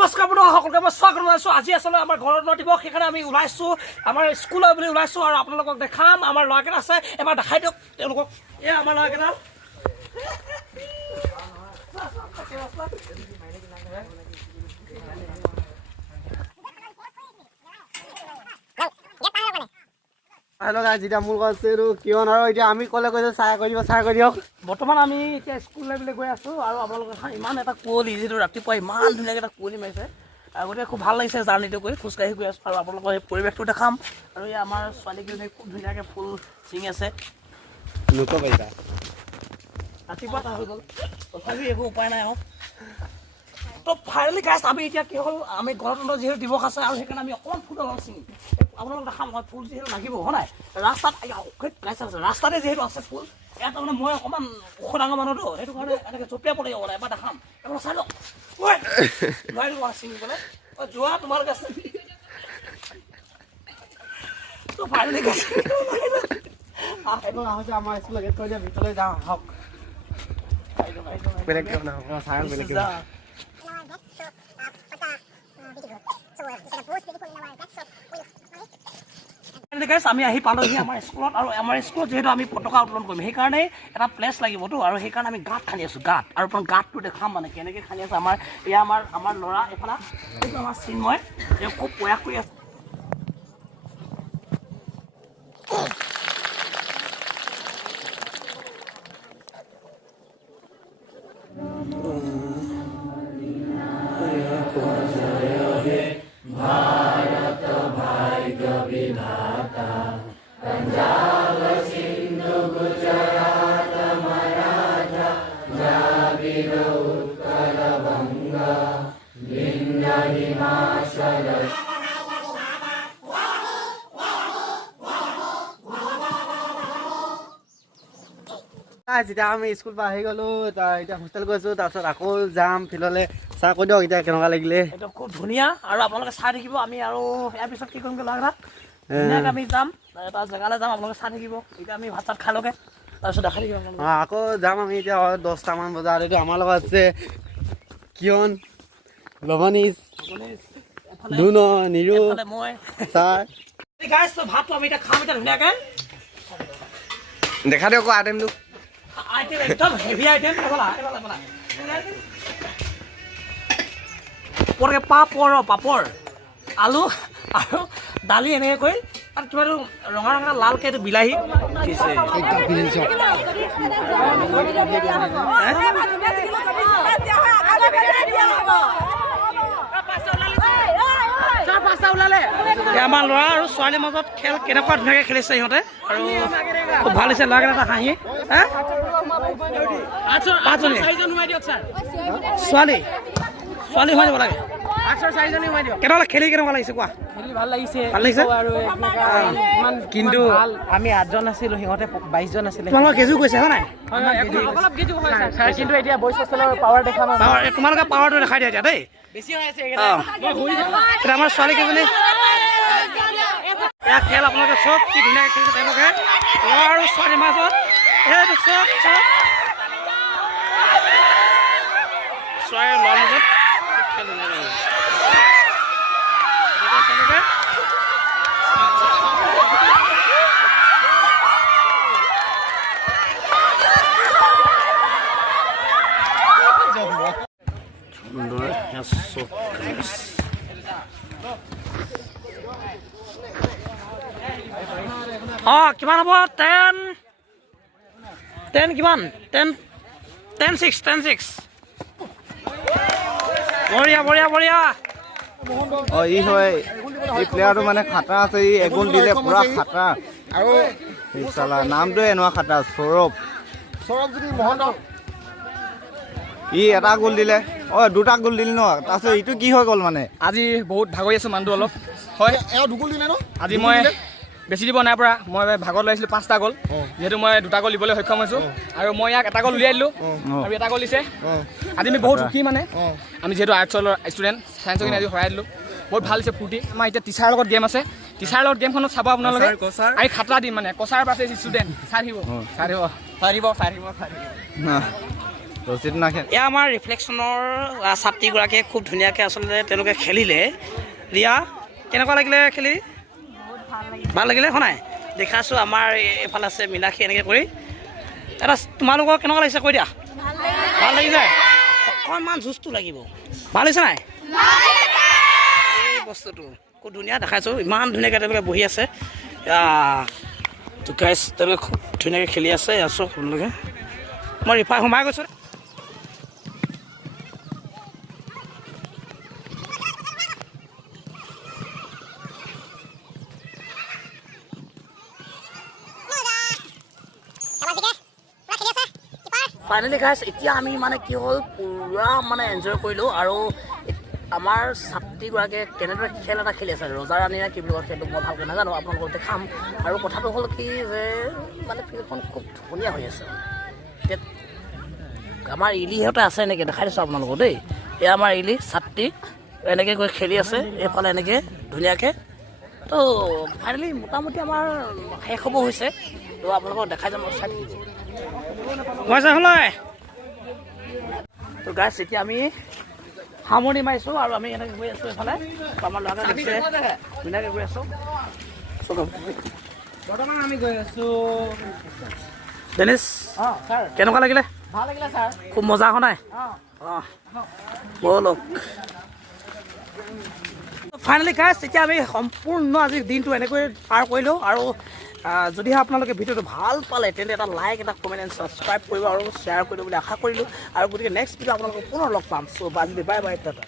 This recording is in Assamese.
নমস্কাৰ বন্ধু সকলোকে মই স্বাগতম জনাইছোঁ। আজি আচলতে আমাৰ ঘৰত দিৱস, সেইকাৰণে আমি ওলাইছোঁ আমাৰ স্কুলৰ বুলি ওলাইছোঁ আৰু আপোনালোকক দেখাম আমাৰ ল'ৰাকেইটা আছে। এবাৰ দেখাই দিয়ক তেওঁলোকক। এই আমাৰ ল'ৰাকেইটা হেল্ল' গাইজ, এতিয়া মোৰ কৈছে কিয়ন আৰু এতিয়া আমি ক'লে কৈছোঁ চাহ কৰি দিয়ক। বৰ্তমান আমি এতিয়া স্কুললৈ বুলি গৈ আছোঁ আৰু আপোনালোকে ইমান এটা কুঁৱলী, যিটো ৰাতিপুৱা ইমান ধুনীয়াকৈ এটা কুঁৱলী মাৰিছে। গতিকে খুব ভাল লাগিছে জাৰ্ণিটো কৰি, খোজকাঢ়ি গৈ আছোঁ আৰু আপোনালোকৰ সেই পৰিৱেশটো দেখাম। আৰু এই আমাৰ ছোৱালীকেইজনী খুব ধুনীয়াকৈ ফুল ছিঙি আছে। ৰাতিপুৱা হৈ গ'ল, তথাপিও একো উপায় নাই আৰু। তো ফাইনেলি গাইজ, আমি এতিয়া কি হ'ল, আমি গণতন্ত্ৰ যিহেতু দিৱস আছে আৰু সেইকাৰণে আমি অকণমান ফুল অলপ ছিঙিম। আপোনালোকক দেখাম মই ফুল যিহেতু লাগিব হয় নাই। ৰাস্তাত ৰাস্তাতে যিহেতু আছে ফুল, ইয়াত তাৰমানে মই অকণমান ওখ ডাঙৰ মানুহতো, সেইটো কাৰণে এনেকৈ জঁপিয়াই পৰি যাব এবাৰ দেখাম। এবাৰ চাই লওক নোৱাৰিলোঁ ছিঙিবলৈ। যোৱা তোমালোকে আছে তো ফাইনেলি গাইজ আমাৰ স্কুলত থৈ দিয়া ভিতৰলৈ যাওঁ আহক। বেলেগ আমি আহি পালোহি আমাৰ স্কুলত। আৰু আমাৰ স্কুলত যিহেতু আমি পতাকা উত্তোলন কৰিম, সেইকাৰণে এটা প্লেচ লাগিবতো, আৰু সেইকাৰণে আমি গাঁত খান্দি আছোঁ। গাঁত আৰু গাঁতটো দেখাম মানে কেনেকৈ খান্দি আছে। এয়া আমাৰ ল'ৰা এইফালে, এইটো আমাৰ চিন্ময়, তেওঁ খুব প্ৰয়াস কৰি আছে। যেতিয়া আমি স্কুল পৰা আহি গ'লো, এতিয়া হোষ্টেল গৈছোঁ, তাৰপিছত আকৌ যাম ফিল্ডলৈ। চাহ কৈ দিয়ক এতিয়া কেনেকুৱা লাগিলে। এইটো খুব ধুনীয়া আৰু আপোনালোকে চাই থাকিব। আমি আৰু ইয়াৰ পিছত কি কৰিমগৈ ল'ৰা ধুনীয়াকৈ আমি যাম এটা জেগালৈ যাম, আপোনালোকে চাই থাকিব। এতিয়া আমি ভাত চাত খাই লওঁগৈ, তাৰপিছত দেখাই থাকিব আপোনালোকে। আকৌ যাম আমি এতিয়া 10টামান বজাত। এইটো আমাৰ লগত আছে কিয়ন, লৱনীশ, দুন, নিৰু, মই ছাৰ। ভাতটো আমি এতিয়া খাম এতিয়া ধুনীয়াকৈ। দেখা দিয়ক আইটেমটো। আইটেম একদম হেভি আইটেম। ওপৰকৈ পাপৰ, আলু আৰু দালি এনেকৈ কৰি, আৰু কিবা ৰঙা ৰঙা লালকৈ এইটো বিলাহী ওলালে। আমাৰ ল'ৰা আৰু ছোৱালীৰ মাজত খেল কেনেকুৱা ধুনীয়াকৈ খেলিছে সিহঁতে, আৰু খুব ভাল হৈছে ল'ৰাকেইটা এটা হাঁহি। ছোৱালী সোমাই দিব লাগে। কেনেকুৱা খেলি কেনেকুৱা লাগিছে কোৱা? ভাল লাগিছে আৰু কিন্তু আমি 8জন আছিলো, সিহঁতে 22জন আছিলে। তোমালোকৰ গেজু গৈছে হয় নাই? কিন্তু এতিয়া বয়স হোষ্টেলৰ পাৱাৰ দেখাম। তোমালোকে পাৱাৰটো দেখাই দিয়া এতিয়া দেই। এতিয়া আমাৰ ছোৱালীকেইজনী এয়া খেল আপোনালোকে চব কি ধুনীয়াকৈ খেলিছে তেওঁলোকে, ল'ৰা আৰু ছোৱালীৰ মাজত। এইটো চব ছোৱালী ল'ৰাৰ মাজত খেল ধুনীয়াকৈ কিমান হ'ব? 10 কিমান? 10-6 বঢ়িয়া। ই হয় এই প্লেয়াৰটো মানে খাতৰা আছে। ই এগোল দিলে পুৰা খাতৰা, আৰু নামটোৱে এনেকুৱা খাতৰা, সৌৰভজ্যোতি মহন্ত। ই এটা গোল দিলে, দুটা গোল দিলে ন। তাৰপিছত ইটো কি হৈ গ'ল মানে আজি বহুত ভাগৰি আছো মানুহটো অলপ। হয়, দুগোল দিলে ন আজি মই বেছি দিব নাই পৰা। মই ভাগত লৈ আহিছিলোঁ 5টা গ'ল, যিহেতু মই 2টা গ'ল দিবলৈ সক্ষম হৈছোঁ, আৰু মই ইয়াক এটা গ'ল উলিয়াই দিলোঁ আৰু এটা গ'ল দিছে। আজি আমি বহুত সুখী মানে, আমি যিহেতু আৰ্টছৰ ষ্টুডেণ্ট, চায়েন্সৰ কিনে আজি হৰাই দিলোঁ। বহুত ভাল হৈছে ফূৰ্তি। আমাৰ এতিয়া টিচাৰৰ লগত গেম আছে, টিচাৰৰ লগত গেমখনত চাব আপোনালোকে। আমি খাতৰা দিম মানে, কচাৰ পাছে ষ্টুডেণ্ট চাই থাকিব। ৰচিদ নাখে এয়া আমাৰ ৰিফ্লেকশ্যনৰ ছাত্ৰীগৰাকীয়ে খুব ধুনীয়াকৈ আচলতে তেওঁলোকে খেলিলে। ৰিয়া কেনেকুৱা লাগিলে খেলি? ভাল লাগিলে শুনাই দেখাইছোঁ। আমাৰ এইফালে আছে মীনাক্ষী এনেকৈ কৰি। এটা তোমালোকৰ কেনেকুৱা লাগিছে কৈ দিয়া। ভাল লাগিছে? অকণমান জুচটো লাগিব। ভাল হৈছে নাই এই বস্তুটো? খুব ধুনীয়া দেখাইছোঁ। ইমান ধুনীয়াকৈ তেওঁলোকে বহি আছে। গাইছ তেওঁলোকে খুব ধুনীয়াকৈ খেলি আছে। আছোঁ আপোনালোকে মই ৰিফাই সোমাই গৈছোঁ। ফাইনেলি গাইছ এতিয়া আমি মানে কি হ'ল পুৰা মানে এনজয় কৰিলোঁ। আৰু আমাৰ ছাত্ৰীগৰাকীয়ে কেনেদৰে খেল এটা খেলি আছে ৰজা ৰাণীয়ে কি বুলি কয় সেইটো মই ভালকৈ নাজানো, আপোনালোকক দেখাম। আৰু কথাটো হ'ল কি যে মানে ফিল্ডখন খুব ধুনীয়া হৈ আছে। এতিয়া আমাৰ ইলিহঁতে আছে এনেকৈ দেখাই দিছোঁ আপোনালোকক দেই। এয়া আমাৰ ইলি ছাত্ৰী এনেকৈ গৈ খেলি আছে এইফালে এনেকৈ ধুনীয়াকৈ। তো ফাইনেলি মোটামুটি আমাৰ শেষ হ'ব হৈছে। তো আপোনালোকক দেখাই যাম চাই থাকিব গৈছে হ'লে। তো গাইছ এতিয়া আমি সামৰণি মাৰিছোঁ আৰু আমি এনেকৈ গৈ আছোঁ এইফালে। আমাৰ ল'ৰাকে গৈছে ধুনীয়াকৈ গৈ আছোঁ। বৰ্তমান আমি গৈ আছোঁ। ডেনিছ ছাৰ কেনেকুৱা লাগিলে? ভাল লাগিলে ছাৰ। খুব মজা হোৱা নাই? অঁ ব'লক। ফাইনেলি গাইছ এতিয়া আমি সম্পূৰ্ণ আজিৰ দিনটো এনেকৈ পাৰ কৰিলোঁ। আৰু যদিহে আপোনালোকে ভিডিঅ'টো ভাল পালে তেন্তে এটা লাইক এটা কমেণ্ট এণ্ড ছাবস্ক্ৰাইব কৰিব আৰু শ্বেয়াৰ কৰিব বুলি আশা কৰিলোঁ। আৰু গতিকে নেক্সট ভিডিঅ' আপোনালোকক পুনৰ লগ পাম। চ' বাই বাই টাটা।